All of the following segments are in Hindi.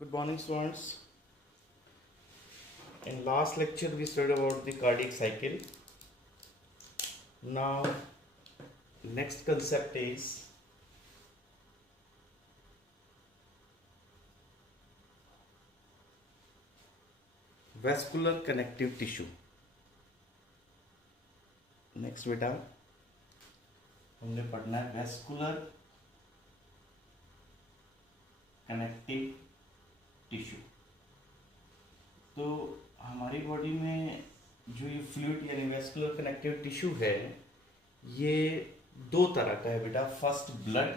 Good morning, students. In last lecture, we studied about the cardiac cycle. Now, next concept is vascular connective tissue. Next बेटा हमने पढ़ना है vascular connective tissue. तो हमारी बॉडी में जो ये फ्लूइड यानी वेस्कुलर कनेक्टिव टिश्यू है ये दो तरह का है बेटा. First blood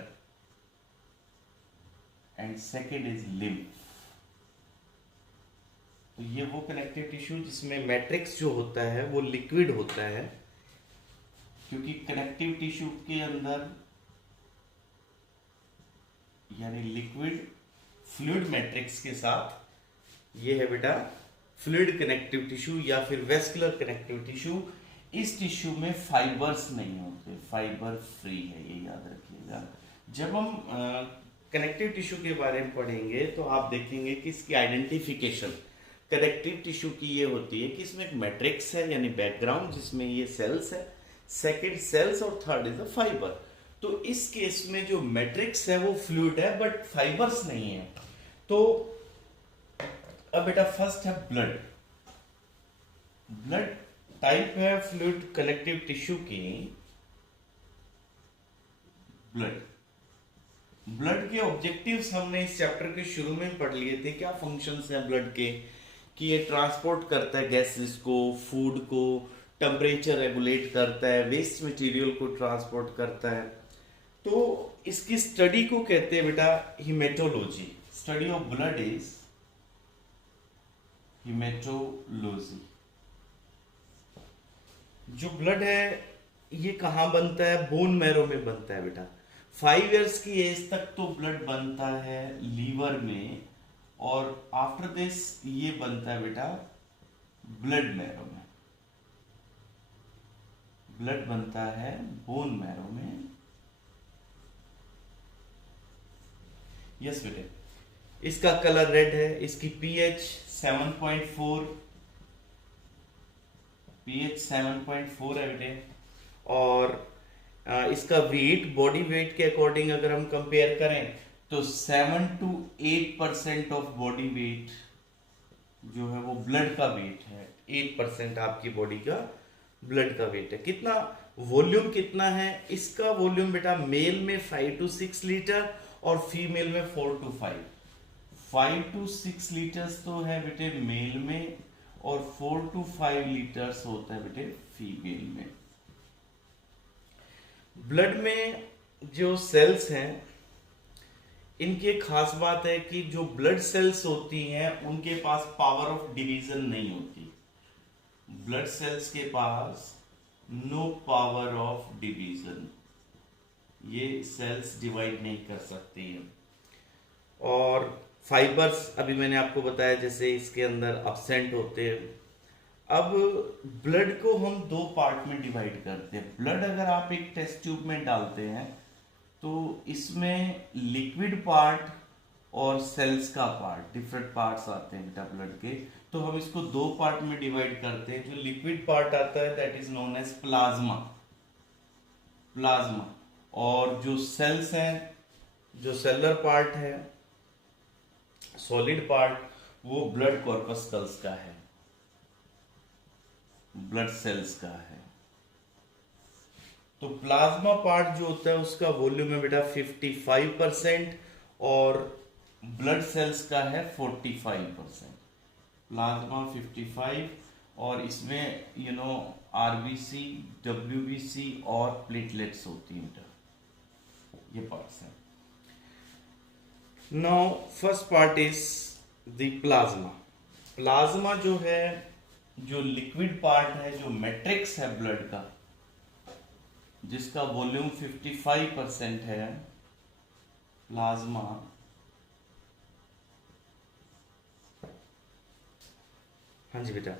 and second is lymph. तो ये वो कनेक्टिव टिश्यू जिसमें मैट्रिक्स जो होता है वो लिक्विड होता है, क्योंकि कनेक्टिव टिश्यू के अंदर यानी लिक्विड फ्लूइड मैट्रिक्स के साथ ये है बेटा फ्लूइड कनेक्टिव टिश्यू या फिर वेस्कुलर कनेक्टिव टिश्यू. इस टिश्यू में फाइबर्स नहीं होते, फाइबर फ्री है, ये याद रखिएगा. जब हम कनेक्टिव टिश्यू के बारे में पढ़ेंगे तो आप देखेंगे कि इसकी आइडेंटिफिकेशन कनेक्टिव टिश्यू की ये होती है कि इसमें एक मैट्रिक्स है यानी बैकग्राउंड जिसमें ये सेल्स है, सेकेंड सेल्स और थर्ड इज द फाइबर. तो इस केस में जो मैट्रिक्स है वो फ्लूइड है बट फाइबर्स नहीं है. तो अब बेटा फर्स्ट है ब्लड. ब्लड टाइप है फ्लूइड कनेक्टिव टिश्यू की. ब्लड के ऑब्जेक्टिव्स हमने इस चैप्टर के शुरू में पढ़ लिए थे. क्या फंक्शंस हैं ब्लड के, कि ये ट्रांसपोर्ट करता है गैसेस को, फूड को, टेम्परेचर रेगुलेट करता है, वेस्ट मटेरियल को ट्रांसपोर्ट करता है. तो इसकी स्टडी को कहते हैं बेटा haematology. Study of blood is haematology. जो ब्लड है ये कहाँ बनता है? बोन मैरो में बनता है बेटा. 5 इयर्स की एज तक तो ब्लड बनता है लीवर में और आफ्टर दिस ये बनता है बेटा ब्लड मैरो में. ब्लड बनता है बोन मैरो में. यस बेटे. इसका कलर रेड है. इसकी पीएच 7.4 है बेटे. और इसका वेट बॉडी वेट के अकॉर्डिंग अगर हम कंपेयर करें तो 7 to 8% ऑफ बॉडी वेट जो है वो ब्लड का वेट है. 8% आपकी बॉडी का ब्लड का वेट है. कितना वॉल्यूम कितना है इसका? वॉल्यूम बेटा मेल में 5 to 6 लीटर और फीमेल में 4 to 5. 5 to 6 लीटर्स तो है बेटे मेल में और 4 to 5 लीटर्स होता है बेटे फीमेल में. ब्लड में जो सेल्स हैं इनकी एक खास बात है कि जो ब्लड सेल्स होती हैं उनके पास पावर ऑफ डिवीजन नहीं होती. ब्लड सेल्स के पास नो पावर ऑफ डिवीजन. ये सेल्स डिवाइड नहीं कर सकती हैं. और फाइबर्स अभी मैंने आपको बताया जैसे इसके अंदर अब्सेंट होते हैं. अब ब्लड को हम दो पार्ट में डिवाइड करते हैं. ब्लड अगर आप एक टेस्ट ट्यूब में डालते हैं तो इसमें लिक्विड पार्ट और सेल्स का पार्ट डिफरेंट पार्ट्स आते हैं बेटा ब्लड के. तो हम इसको दो पार्ट में डिवाइड करते हैं. जो लिक्विड पार्ट आता है that is known as plasma. और जो सेल्स हैं, जो सेलुलर पार्ट है, सॉलिड पार्ट, वो ब्लड कॉर्पस्कल्स का है, ब्लड सेल्स का है. तो प्लाज्मा पार्ट जो होता है उसका वॉल्यूम है बेटा 55% और ब्लड सेल्स का है 45%. प्लाज्मा 55 और इसमें आरबीसी, डब्ल्यूबीसी और प्लेटलेट्स होती हैं बेटा. ये पार्ट्स हैं. Now first part is the plasma. Plasma जो है, जो लिक्विड पार्ट है, जो मैट्रिक्स है ब्लड का, जिसका वॉल्यूम 55% है, प्लाज्मा हाँ जी बेटा.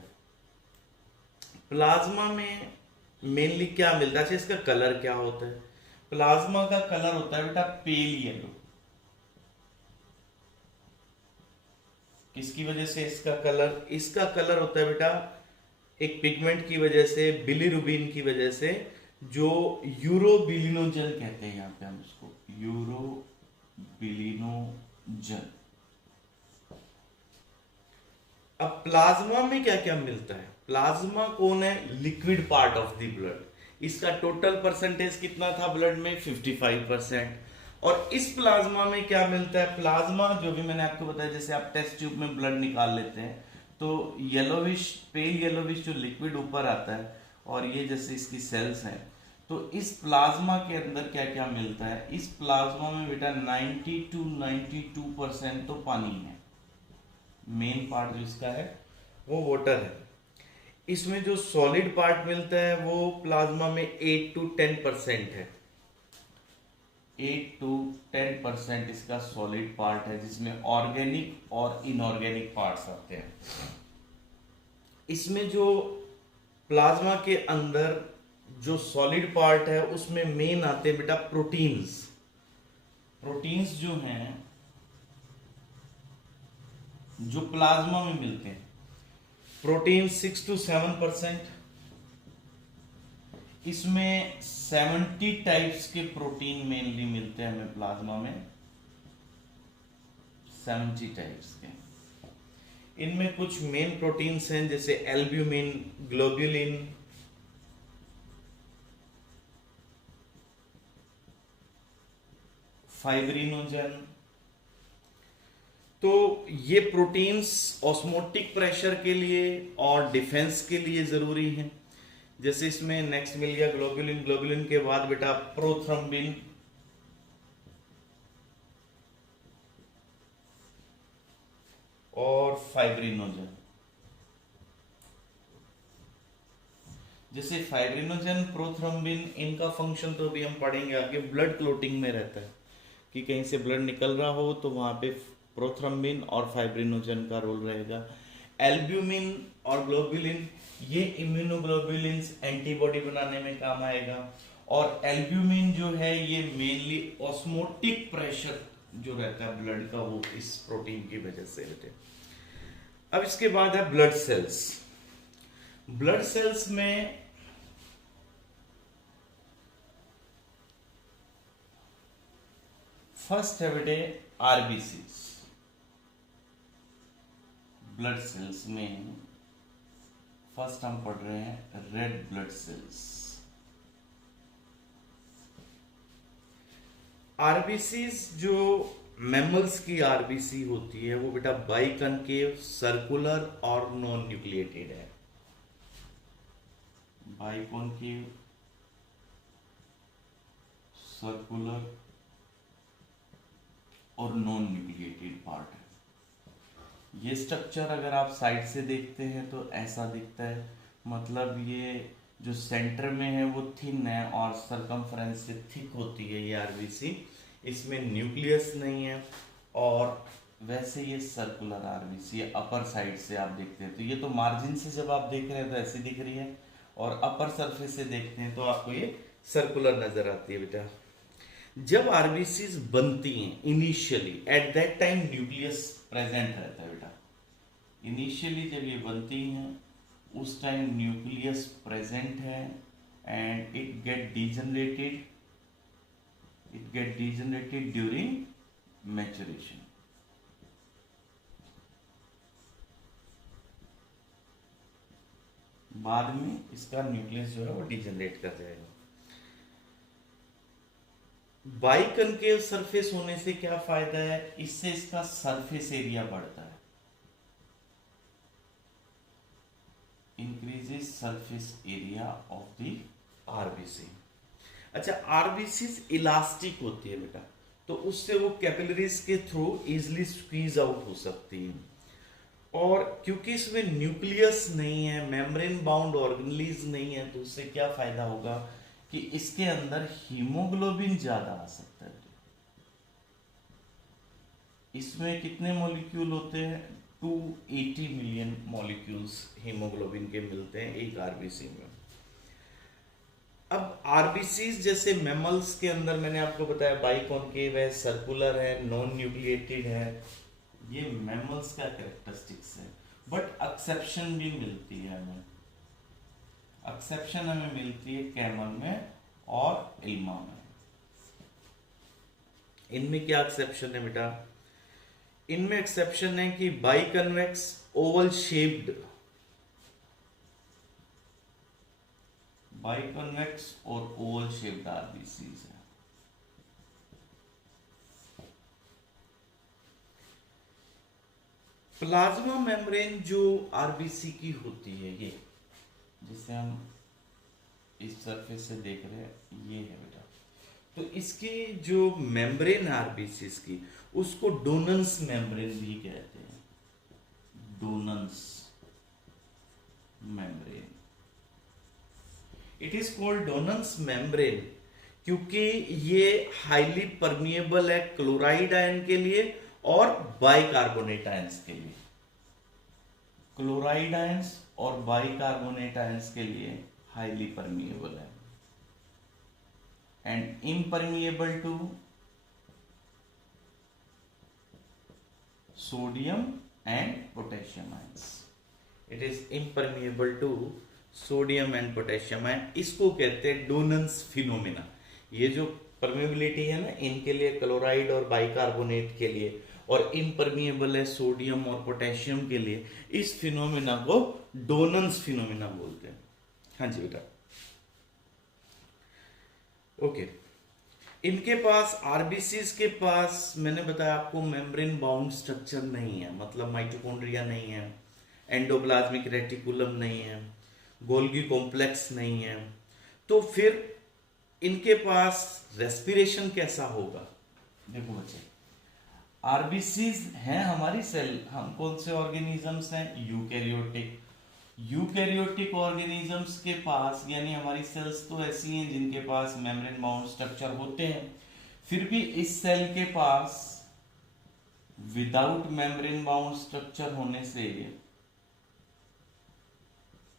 प्लाज्मा में मेनली क्या मिलता है? इसका कलर क्या होता है? प्लाज्मा का कलर होता है बेटा पेल येलो. किसकी वजह से इसका कलर होता है बेटा एक पिगमेंट की वजह से, बिलीरुबिन की वजह से, जो यूरोबिलिनोजन कहते हैं, यहां पे हम उसको यूरोबिलिनोजन। अब प्लाज्मा में क्या क्या मिलता है? प्लाज्मा कौन है? Liquid part of the blood. इसका टोटल परसेंटेज कितना था ब्लड में? 55%। और इस प्लाज्मा में क्या मिलता है? प्लाज्मा जो भी मैंने आपको बताया, जैसे आप टेस्ट ट्यूब में ब्लड निकाल लेते हैं तो येलोविश, पेल येलोविश जो लिक्विड ऊपर आता है, और ये जैसे इसकी सेल्स हैं, तो इस प्लाज्मा के अंदर क्या क्या मिलता है? इस प्लाज्मा में बेटा 90 to 92% तो पानी है। मेन पार्ट जो इसका है वो वाटर है। इसमें जो सॉलिड पार्ट मिलता है वो प्लाज्मा में 8 to 10% है। 8 to 10% इसका सॉलिड पार्ट है, जिसमें ऑर्गेनिक और इनऑर्गेनिक पार्ट्स आते हैं। इसमें जो प्लाज्मा के अंदर जो सॉलिड पार्ट है उसमें मेन आते हैं बेटा प्रोटीन्स। प्रोटीन्स जो हैं जो प्लाज्मा में मिलते हैं, प्रोटीन 6 to 7%। इसमें 70 टाइप्स के प्रोटीन मेनली मिलते हैं हमें प्लाज्मा में, 70 टाइप्स के। इनमें कुछ मेन प्रोटीन्स हैं जैसे एल्ब्यूमिन, ग्लोब्यूलिन, फाइब्रिनोजन। तो ये प्रोटीन्स ऑस्मोटिक प्रेशर के लिए और डिफेंस के लिए जरूरी हैं। जैसे इसमें नेक्स्ट मिल गया ग्लोब्यूलिन। ग्लोब्यूलिन के बाद बेटा प्रोथ्रम्बिन, और फाइब्रिनोजन। जैसे फाइब्रिनोजन, प्रोथ्रम्बिन, इनका फंक्शन तो अभी हम पढ़ेंगे आगे, ब्लड क्लोटिंग में रहता है कि कहीं से ब्लड निकल रहा हो तो वहां पे प्रोथ्रम्बिन और फाइब्रिनोजन का रोल रहेगा। एल्ब्यूमिन और ग्लोब्यूलिन, ये इम्यूनोग्लोब्यूलिन्स एंटीबॉडी बनाने में काम आएगा। और एल्ब्यूमिन जो है ये मेनली ऑस्मोटिक प्रेशर जो रहता है ब्लड का, वो इस प्रोटीन की वजह से रहते हैं। अब इसके बाद है ब्लड सेल्स। ब्लड सेल्स में फर्स्ट है बेटे आरबीसीज। ब्लड सेल्स में फर्स्ट हम पढ़ रहे हैं रेड ब्लड सेल्स। आरबीसीज जो मैमल्स की आरबीसी होती है वो बेटा बाइकनकेव, सर्कुलर और नॉन न्यूक्लिएटेड है। बाइकॉनकेव, सर्कुलर और नॉन न्यूक्लिएटेड पार्ट है। ये स्ट्रक्चर अगर आप साइड से देखते हैं तो ऐसा दिखता है, मतलब ये जो सेंटर में है वो थिन है और सरकमफ्रेंस से थिक होती है ये आरबीसी। इसमें न्यूक्लियस नहीं है, और वैसे ये सर्कुलर आरबीसी अपर साइड से आप देखते हैं तो ये तो मार्जिन से जब आप देख रहे हैं तो ऐसी दिख रही है, और अपर सरफेस से देखते हैं तो आपको ये सर्कुलर नजर आती है बेटा। जब आरबीसीज बनती हैं initially, at that time nucleus present रहता है बेटा। इनिशियली जब ये बनती हैं उस टाइम न्यूक्लियस प्रेजेंट है, and it get degenerated during maturation. बाद में इसका न्यूक्लियस जो है वो डिजनरेट कर जाएगा। बाइकनकेव सरफेस होने से क्या फायदा है? इससे इसका सरफेस एरिया बढ़ता है, increases surface area of the RBC. अच्छा, आरबीसी इलास्टिक होती है बेटा, तो उससे वो कैपिलरीज के थ्रू इजिली स्क्वीज आउट हो सकती है। और क्योंकि इसमें न्यूक्लियस नहीं है, मेम्ब्रेन बाउंड ऑर्गेनेल्स नहीं है, तो उससे क्या फायदा होगा कि इसके अंदर हीमोग्लोबिन ज्यादा आ सकता है। इसमें कितने मॉलिक्यूल होते हैं? 280 मिलियन मॉलिक्यूल्स हीमोग्लोबिन के मिलते हैं एक आरबीसी में। अब आरबीसी जैसे मैमल्स के अंदर मैंने आपको बताया बाइकॉनकेव है, सर्कुलर है, नॉन न्यूक्लिएटेड है। ये मैमल्स का कैरेक्टरिस्टिक्स है, बट एक्सेप्शन भी मिलती है हमें। एक्सेप्शन हमें मिलती है कैमल में और इल्मा में। इनमें क्या एक्सेप्शन है बेटा? इनमें एक्सेप्शन है कि बाइकन्वेक्स ओवल शेप्ड, बाइकन्वेक्स और ओवल शेप्ड आरबीसीज है। प्लाज्मा मेम्ब्रेन जो आरबीसी की होती है, ये जिसे हम इस सरफेस से देख रहे हैं, ये है बेटा। तो इसकी जो मेम्ब्रेन आरबीसीज की, उसको डोनन्स मेम्ब्रेन भी कहते हैं, Donnan's membrane. It is called Donnan's membrane क्योंकि ये हाईली परमिएबल है क्लोराइड आयन के लिए और बाइकार्बोनेट आयंस के लिए। क्लोराइड आयंस और बाइकार्बोनेट आयंस के लिए हाईली परमिएबल है and impermeable to sodium and potassium ions. It is impermeable to sodium and potassium ion. इसको कहते हैं डोनन्स फिनोमिना। ये जो परमिएबिलिटी है ना, इनके लिए क्लोराइड और बाइकार्बोनेट के लिए, और इम्परमिएबल है सोडियम और पोटेशियम के लिए, इस फिनोमिना को डोनन्स फिनोमिना बोलते हैं। हाँ जी बेटा, ओके। इनके पास आरबीसीज के पास मैंने बताया आपको मेम्ब्रेन बाउंड स्ट्रक्चर नहीं है, मतलब माइटोकॉन्ड्रिया नहीं है, एंडोप्लाज्मिक रेटिकुलम नहीं है, गोल्गी कॉम्प्लेक्स नहीं है। तो फिर इनके पास रेस्पिरेशन कैसा होगा? देखो बच्चे, आरबीसीज हैं हमारी सेल, हम कौन से ऑर्गेनिजम्स हैं? यूकैरियोटिक। यूकैरियोटिक ऑर्गेनिजम्स के पास, यानी हमारी सेल्स तो ऐसी हैं जिनके पास मेम्ब्रेन बाउंड स्ट्रक्चर होते हैं, फिर भी इस सेल के पास विदाउट मेम्ब्रेन बाउंड स्ट्रक्चर होने से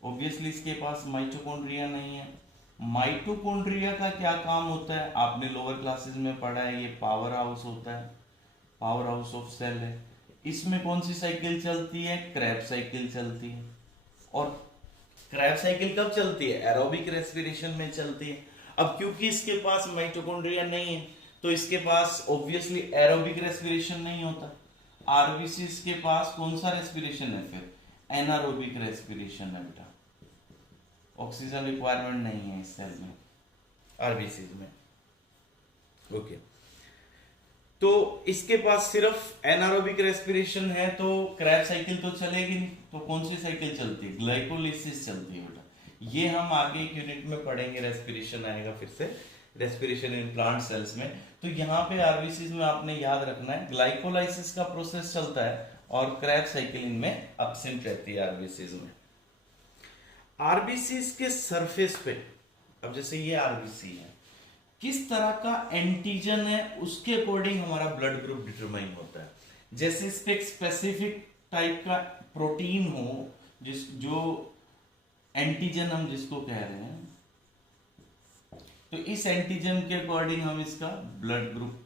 ऑब्वियसली इसके पास माइटोकॉन्ड्रिया नहीं है। माइटोकॉन्ड्रिया का क्या काम होता है? आपने लोअर क्लासेस में पढ़ा है, ये पावर हाउस होता है, पावर हाउस ऑफ सेल है। इसमें कौन सी साइकिल चलती है? क्रैब साइकिल चलती है। और क्रैब साइकिल कब चलती है? एरोबिक रेस्पिरेशन में चलती है। अब क्योंकि इसके पास माइटोकॉन्ड्रिया नहीं है, तो इसके पास ऑब्वियसली एरोबिक रेस्पिरेशन नहीं होता। आरबीसी के पास कौन सा रेस्पिरेशन है? फिर एनारोबिक रेस्पिरेशन है बेटा। ऑक्सीजन रिक्वायरमेंट नहीं है इस सेल में, आरबीसी में। ओके, तो इसके पास सिर्फ एनारोबिक रेस्पिरेशन है, तो क्रैब साइकिल तो चलेगी नहीं। तो कौन सी साइकिल चलती है? ग्लाइकोलिसिस चलती है बेटा। ये हम आगे एक यूनिट में पढ़ेंगे, रेस्पिरेशन आएगा फिर से, रेस्पिरेशन इन प्लांट सेल्स में। तो यहाँ पे आरबीसी में आपने याद रखना है ग्लाइकोलाइसिस का प्रोसेस चलता है और क्रैब साइकिल इनमें एब्सेंट रहती है आरबीसी में। आरबीसी के सरफेस पे, अब जैसे ये आरबीसी है, किस तरह का एंटीजन है उसके अकॉर्डिंग हमारा ब्लड ग्रुप डिटरमाइन होता है। जैसे इस पे एक स्पेसिफिक टाइप का प्रोटीन हो, जो एंटीजन हम जिसको कह रहे हैं, तो इस एंटीजन के अकॉर्डिंग हम इसका ब्लड ग्रुप,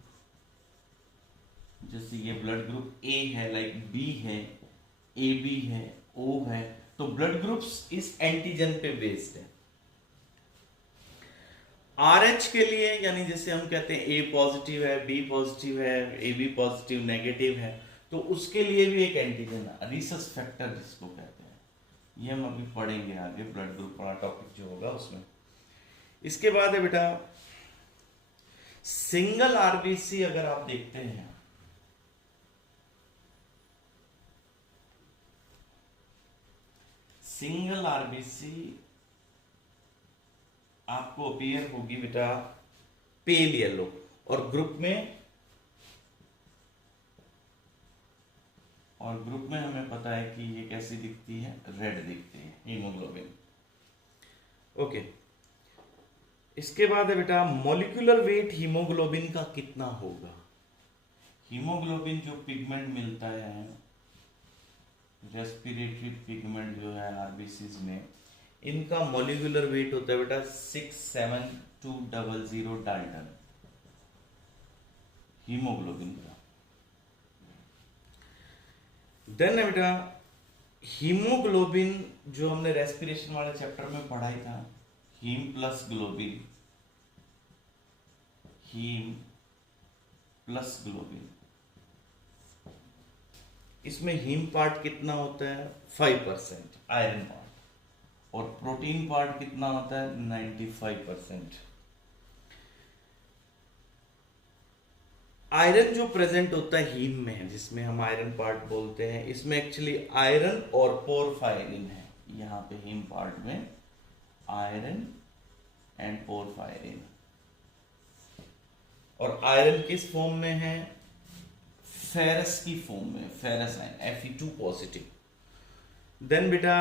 जैसे ये ब्लड ग्रुप ए है, लाइक बी है, ए बी है, ओ है, तो ब्लड ग्रुप्स इस एंटीजन पे बेस्ड है। RH के लिए, यानी जैसे हम कहते हैं ए पॉजिटिव है, बी पॉजिटिव है, ए बी पॉजिटिव नेगेटिव है, तो उसके लिए भी एक एंटीजन है, रिसस फैक्टर जिसको कहते हैं। ये हम अभी पढ़ेंगे आगे, ब्लड ग्रुप वाला टॉपिक जो होगा उसमें। इसके बाद है बेटा सिंगल आरबीसी। अगर आप देखते हैं, सिंगल आरबीसी आपको अपीयर होगी बेटा पेल येलो, और ग्रुप में हमें पता है कि ये कैसी दिखती है? रेड दिखती है, हीमोग्लोबिन। ओके, इसके बाद है बेटा मॉलिक्यूलर वेट हीमोग्लोबिन का कितना होगा? हीमोग्लोबिन जो पिगमेंट मिलता है, रेस्पिरेटरी पिगमेंट जो है आरबीसीज में, इनका मॉलिक्यूलर वेट होता है बेटा 67200 डाल्टन हीमोग्लोबिन का। देन है बेटा हीमोग्लोबिन, जो हमने रेस्पिरेशन वाले चैप्टर में पढ़ा ही था, heme plus globin, heme plus globin. इसमें हीम पार्ट कितना होता है 5%, आयरन पार्ट, और प्रोटीन पार्ट कितना होता है 95%। आयरन जो प्रेजेंट होता है हीम में, जिसमें हम आयरन पार्ट बोलते हैं, इसमें एक्चुअली आयरन और पोरफायरिन है। यहां पे हीम पार्ट में आयरन एंड पोरफायरिन, और आयरन किस फॉर्म में है, फेरस की फॉर्म में, ferrous ion Fe2 positive. Then बेटा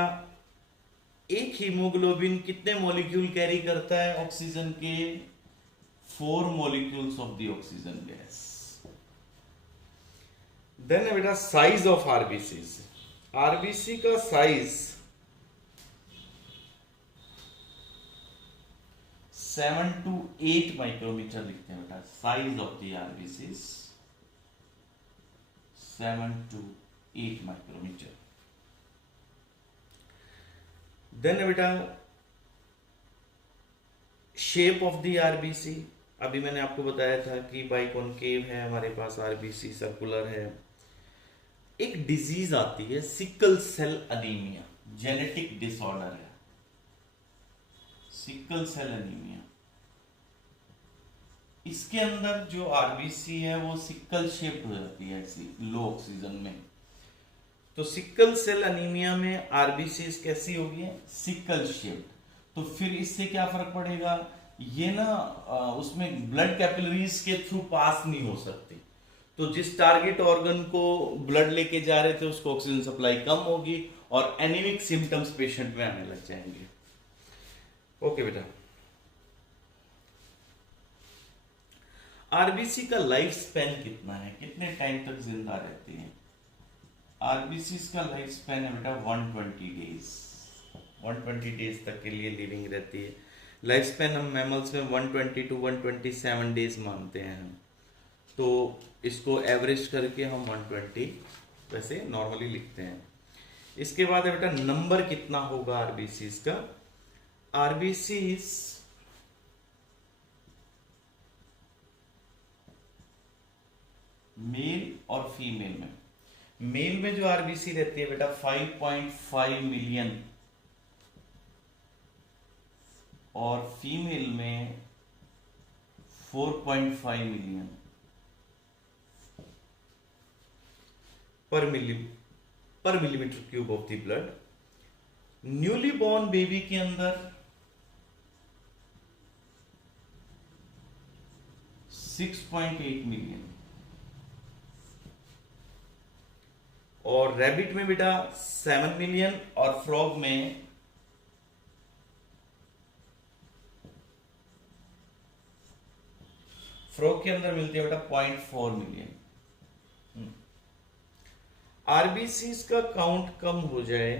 एक हीमोग्लोबिन कितने मॉलिक्यूल कैरी करता है ऑक्सीजन के, 4 molecules of the oxygen gas. Then बेटा साइज ऑफ आरबीसी, आरबीसी का साइज 7 to 8 माइक्रोमीटर लिखते हैं बेटा, size of the RBC 7 to 8 micrometer. Then बेटा शेप ऑफ द आरबीसी, अभी मैंने आपको बताया था कि बाइकॉनकेव है हमारे पास आरबीसी, सर्कुलर है। एक डिजीज आती है sickle cell anaemia, genetic disorder है सिकल सेल अनीमिया। इसके अंदर जो आरबीसी है वो सिकल शेप हो जाती है ऐसी लो ऑक्सीजन में। तो सिकल सेल अनीमिया में आरबीसी कैसी होगी, सिकल शेप। तो फिर इससे क्या फर्क पड़ेगा, ये ना उसमें ब्लड कैपिलरीज के थ्रू पास नहीं हो सकती। तो जिस टारगेट ऑर्गन को ब्लड लेके जा रहे थे उसको ऑक्सीजन सप्लाई कम होगी और एनीमिक सिम्टम्स पेशेंट में आने लग जाएंगे। ओके बेटा, आरबीसी का लाइफ स्पैन कितना है, कितने टाइम तक जिंदा रहती है? आरबीसी का लाइफ स्पैन है बेटा 120 डेज, 120 डेज तक के लिए लिविंग रहती है। लाइफ स्पैन हम मैमल्स में 120 to 127 डेज मानते हैं हम, तो इसको एवरेज करके हम 120 वैसे नॉर्मली लिखते हैं। इसके बाद बेटा नंबर कितना होगा आरबीसी का, आरबीसी मेल और फीमेल में, मेल में जो आरबीसी रहती है बेटा 5.5 मिलियन और फीमेल में 4.5 मिलियन पर millimetre cube of the blood. Newly born baby के अंदर 6.8 मिलियन, और रैबिट में बेटा 7 मिलियन, और फ्रॉग में फ्रॉग के अंदर मिलती है बेटा 0.4 मिलियन। आरबीसी का काउंट कम हो जाए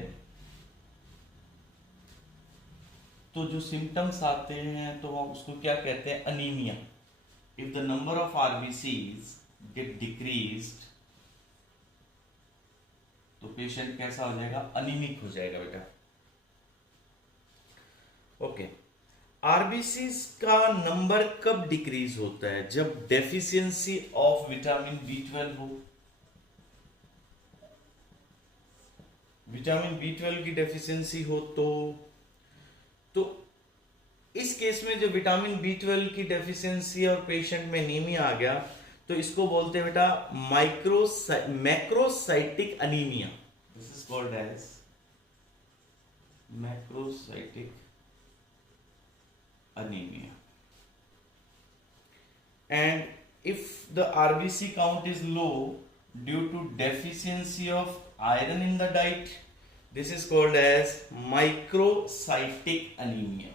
तो जो सिम्टम्स आते हैं तो हम उसको क्या कहते हैं, anaemia. If the number of RBCs get decreased तो पेशेंट कैसा हो जाएगा, अनीमिक हो जाएगा बेटा। ओके, आरबीसी का नंबर कब डिक्रीज होता है, जब डेफिशिएंसी ऑफ विटामिन B12 हो। विटामिन B12 की डेफिशिएंसी हो तो इस केस में जो विटामिन B12 की डेफिशिएंसी और पेशेंट में एनीमिया आ गया तो इसको बोलते हैं बेटा macrocytic anaemia. This is called as macrocytic anemia. And if the RBC count is low due to deficiency of iron in the diet, this is called as microcytic anemia.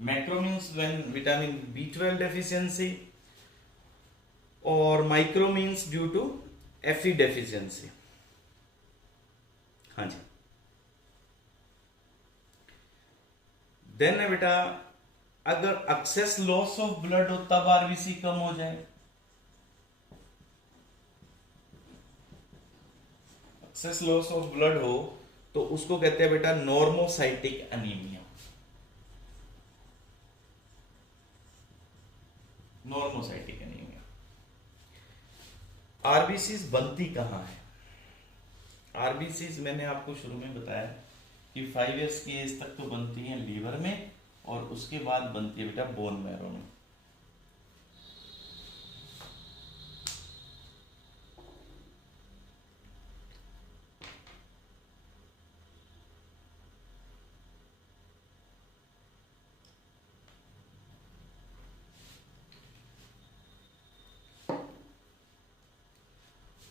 Macro means when vitamin B12 deficiency, और micro means due to Fe deficiency. हाँ जी। देन है बेटा अगर एक्सेस लॉस ऑफ ब्लड हो तब आरबीसी कम हो जाए, एक्सेस लॉस ऑफ ब्लड हो तो उसको कहते हैं बेटा normocytic anaemia. Normocytic anaemia. RBCs बनती कहाँ है? आरबीसीज मैंने आपको शुरू में बताया कि 5 इयर्स की एज तक तो बनती है लीवर में, और उसके बाद बनती है बेटा बोन मैरो में।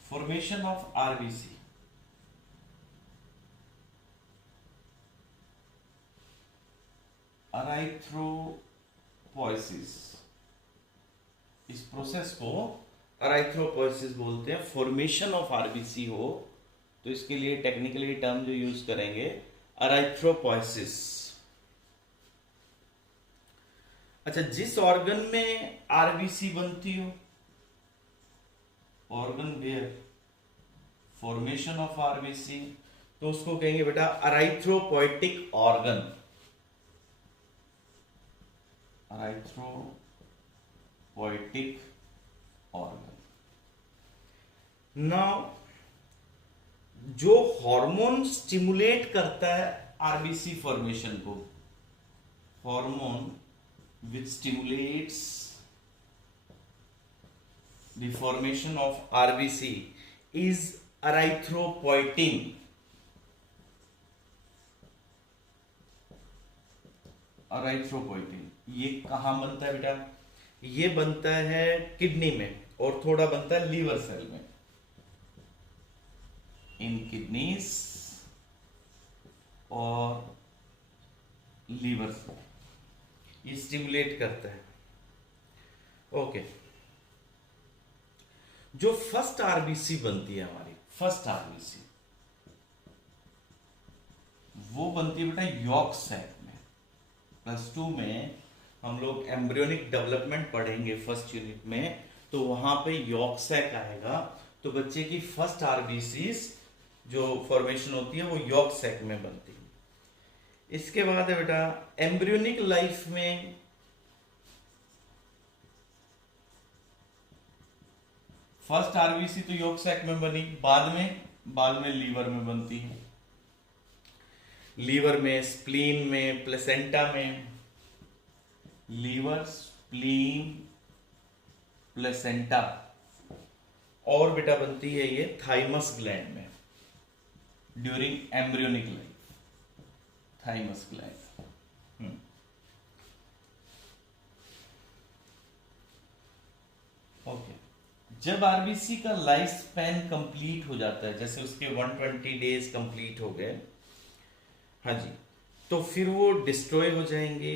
फॉर्मेशन ऑफ आरबीसी, अराइथ्रोपोइसिस, इस प्रोसेस को अराइथ्रोपोइसिस बोलते हैं। फॉर्मेशन ऑफ आरबीसी हो तो इसके लिए टेक्निकली टर्म जो यूज करेंगे अराइथ्रोपोइसिस। अच्छा, जिस ऑर्गन में आरबीसी बनती हो, organ where formation of RBC, तो उसको कहेंगे बेटा erythropoietic organ. Erythropoietic organ. Now जो हार्मोन स्टिमुलेट करता है आरबीसी फॉर्मेशन को, hormone which stimulates the formation of RBC is erythropoietin. erythropoietin ये कहाँ बनता है बेटा? ये बनता है किडनी में, और थोड़ा बनता है लीवर सेल में। इन किडनीज और लीवर सेल ये स्टिमुलेट करता है। ओके, जो फर्स्ट आरबीसी बनती है हमारी, फर्स्ट आरबीसी वो बनती है बेटा यॉर्क सैक में। +2 में हम लोग एम्ब्रियोनिक डेवलपमेंट पढ़ेंगे फर्स्ट यूनिट में, तो वहां पे यॉर्क सैक आएगा। तो बच्चे की फर्स्ट आरबीसी जो फॉर्मेशन होती है वो यॉर्क सैक में बनती है। इसके बाद है बेटा एम्ब्रियोनिक लाइफ में फर्स्ट आरबीसी तो यॉर्क सैक में बनी, बाद में लीवर में बनती है। लीवर में, स्प्लीन में, प्लेसेंटा में, लीवर, स्प्लीन, प्लेसेंटा, और बेटा बनती है ये थाइमस ग्लैंड में during embryonic life. Thymus gland. Okay, जब आरबीसी का लाइफ स्पैन कंप्लीट हो जाता है, जैसे उसके 120 डेज कंप्लीट हो गए, हाँ जी, तो फिर वो डिस्ट्रॉय हो जाएंगे।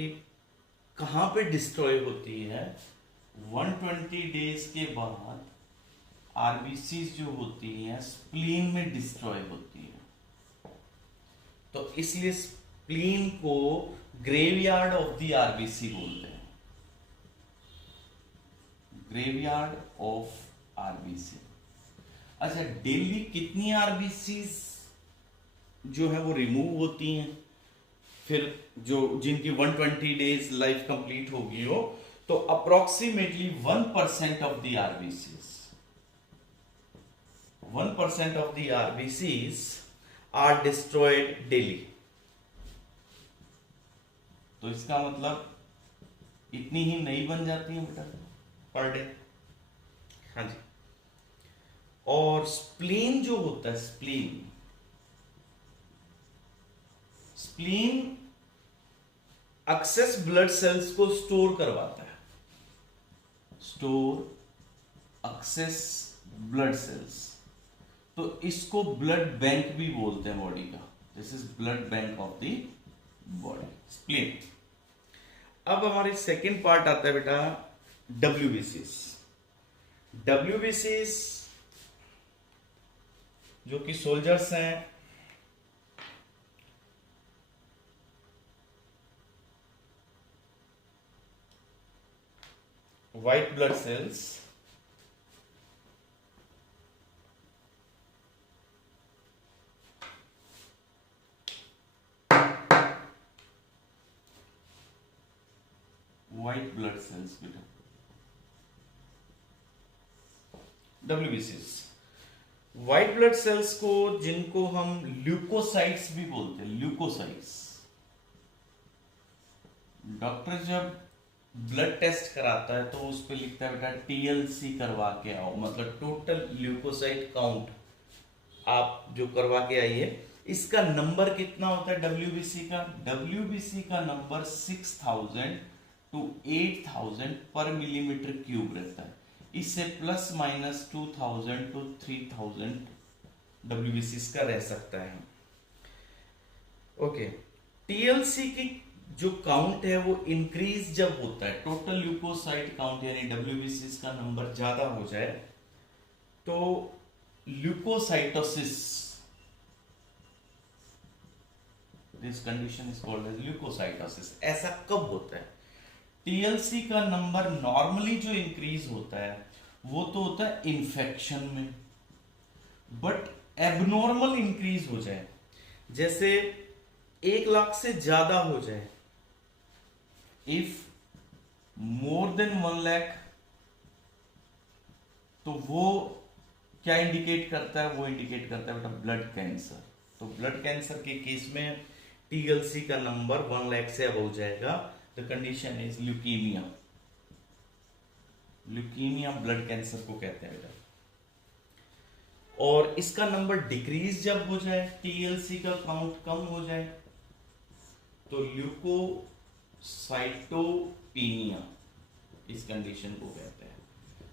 कहां पे डिस्ट्रॉय होती है? 120 डेज के बाद आरबीसी जो होती है स्प्लीन में डिस्ट्रॉय होती है। तो इसलिए स्प्लीन को ग्रेवयार्ड ऑफ द आरबीसी बोलते हैं। Graveyard of RBC. अच्छा, डेली कितनी आरबीसी जो है वो रिमूव होती हैं? फिर जो जिनकी 120 डेज लाइफ कंप्लीट होगी हो, तो approximately 1% of the RBCs 1% of the RBCs are destroyed daily. तो इसका मतलब इतनी ही नहीं बन जाती है बेटा पर डे। हाँ जी। और स्प्लीन जो होता है, स्प्लीन एक्सेस ब्लड सेल्स को स्टोर करवाता है। स्टोर एक्सेस ब्लड सेल्स, तो इसको ब्लड बैंक भी बोलते हैं बॉडी का। This is blood bank of the body, spleen. अब हमारी सेकेंड पार्ट आता है बेटा डब्ल्यूबीसीज। डब्ल्यूबीसीज जो कि सोल्जर्स हैं, white blood cells blood cells बेटा, WBCs। व्हाइट ब्लड सेल्स को, जिनको हम ल्यूकोसाइट्स भी बोलते हैं, ल्यूकोसाइट्स। डॉक्टर जब ब्लड टेस्ट कराता है तो उस पर लिखता है बेटा TLC करवा के आओ, मतलब टोटल ल्यूकोसाइट काउंट आप जो करवा के आइए। इसका नंबर कितना होता है WBC का? WBC का नंबर 6000 to 8000 पर मिलीमीटर क्यूब रहता है। इससे प्लस माइनस 2000 to 3000 WBC का रह सकता है। ओके, TLC की जो काउंट है वो इंक्रीज जब होता है, टोटल ल्यूकोसाइट काउंट यानी WBC का नंबर ज्यादा हो जाए तो leukocytosis, this condition is called as leukocytosis. ऐसा कब होता है? TLC का नंबर नॉर्मली जो इंक्रीज होता है वो तो होता है इन्फेक्शन में, बट एबनॉर्मल इंक्रीज हो जाए, जैसे 1 लाख से ज्यादा हो जाए, इफ मोर देन 1 लाख, तो वो क्या इंडिकेट करता है? वो इंडिकेट करता है बेटा ब्लड कैंसर। तो ब्लड कैंसर के केस में TLC का नंबर 1 लाख से अब हो जाएगा, the condition is leukaemia. Leukaemia blood cancer को कहते हैं बेटा। और इसका नंबर डिक्रीज जब हो जाए, TLC का काउंट कम हो जाए, तो ल्यूकोसाइटोपीनिया इस कंडीशन को कहते हैं।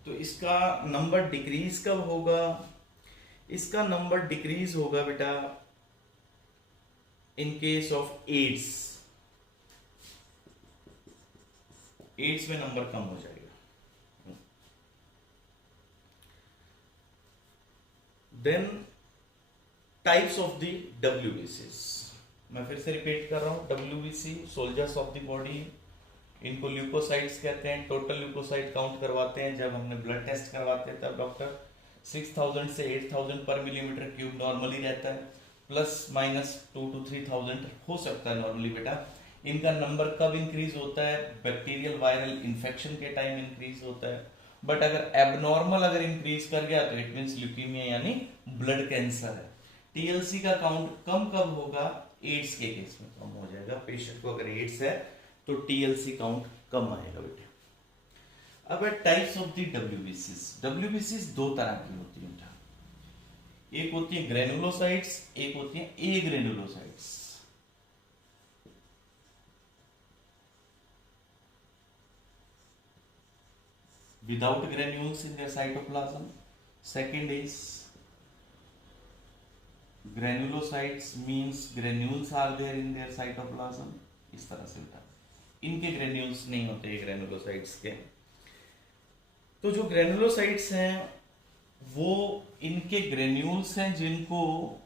तो इसका नंबर डिक्रीज कब होगा? इसका नंबर डिक्रीज होगा बेटा in case of AIDS. AIDS में नंबर कम हो जाएगा। Then types of the WBCs, मैं फिर से रिपीट कर रहा हूं। WBC soldiers of the body, इनको ल्यूकोसाइट्स कहते हैं। टोटल ल्यूकोसाइट काउंट करवाते हैं जब हमने ब्लड टेस्ट करवाते हैं, तब डॉक्टर 6000 से 8000 पर मिलीमीटर क्यूब नॉर्मली रहता है, प्लस माइनस 2 to 3000 हो सकता है नॉर्मली बेटा। इनका नंबर कब इंक्रीज होता है? बैक्टीरियल वायरल इंफेक्शन के टाइम इंक्रीज होता है, बट अगर एबनॉर्मल अगर इंक्रीज कर गया तो इट मींस ल्यूकीमिया यानी ब्लड कैंसर है। TLC का काउंट कम कब होगा? एड्स के केस में कम हो जाएगा। पेशेंट को अगर एड्स है तो TLC काउंट कम आएगा बेटा। अब types of the WBCs। WBCs 2 तरह की होती है बेटा, एक होती है ग्रेनुलोसाइट्स, एक होती है एग्रेनुलोसाइट्स। without granules in their cytoplasm. Second is granulocytes means granules are there in their cytoplasm. इस तरह से होता है। इनके ग्रेन्यूल्स नहीं होते ग्रेनुलोसाइट्स के। तो जो ग्रेनुलोसाइट्स हैं वो इनके ग्रेन्यूल्स हैं जिनको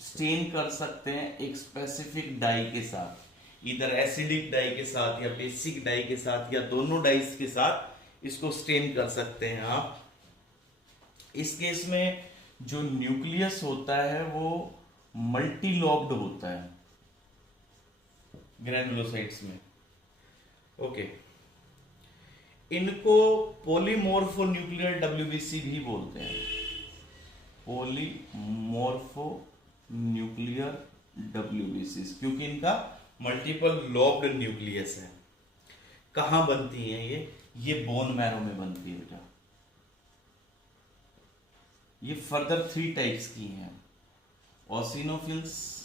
स्टेन कर सकते हैं एक स्पेसिफिक डाई के साथ, इधर एसिडिक डाई के साथ या बेसिक डाई के साथ या दोनों डाइस के साथ इसको स्टेन कर सकते हैं आप। इस केस में जो न्यूक्लियस होता है वो मल्टीलॉब्ड होता है ग्रेनुलोसाइट्स में। ओके, इनको पॉलीमॉर्फोन्यूक्लियर WBC भी बोलते हैं, पॉलीमॉर्फोन्यूक्लियर WBC, क्योंकि इनका मल्टीपल लॉब्ड न्यूक्लियस है। कहां बनती हैं ये बोन मैरो में बनती है बेटा। ये फर्दर 3 टाइप्स की हैं, ऑसिनोफिल्स,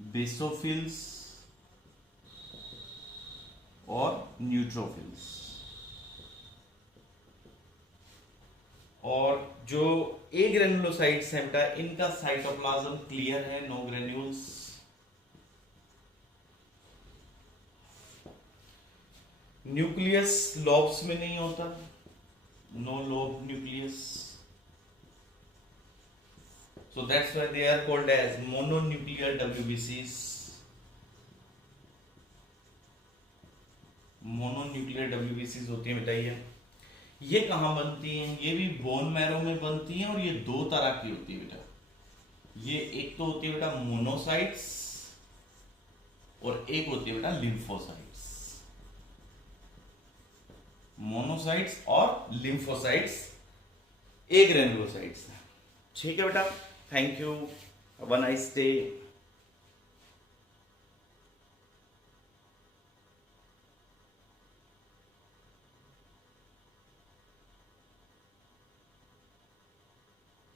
बेसोफिल्स और न्यूट्रोफिल्स। और जो एग्रेनुलोसाइट्स हैं बेटा, इनका साइटोप्लाज्म क्लियर है, नो ग्रेन्यूल्स। न्यूक्लियस लॉब्स में नहीं होता, no lobe nucleus, so that's why they are called as mononuclear WBCs. Mononuclear WBCs होती है बेटा। ये कहां बनती हैं? ये भी बोन मैरो में बनती हैं और ये 2 तरह की होती है बेटा। ये एक तो होती है बेटा मोनोसाइट्स और एक होती है बेटा लिम्फोसाइट्स, मोनोसाइट्स और लिम्फोसाइट्स एक ग्रेन्युलोसाइट्स। ठीक है बेटा, thank you, have a nice day.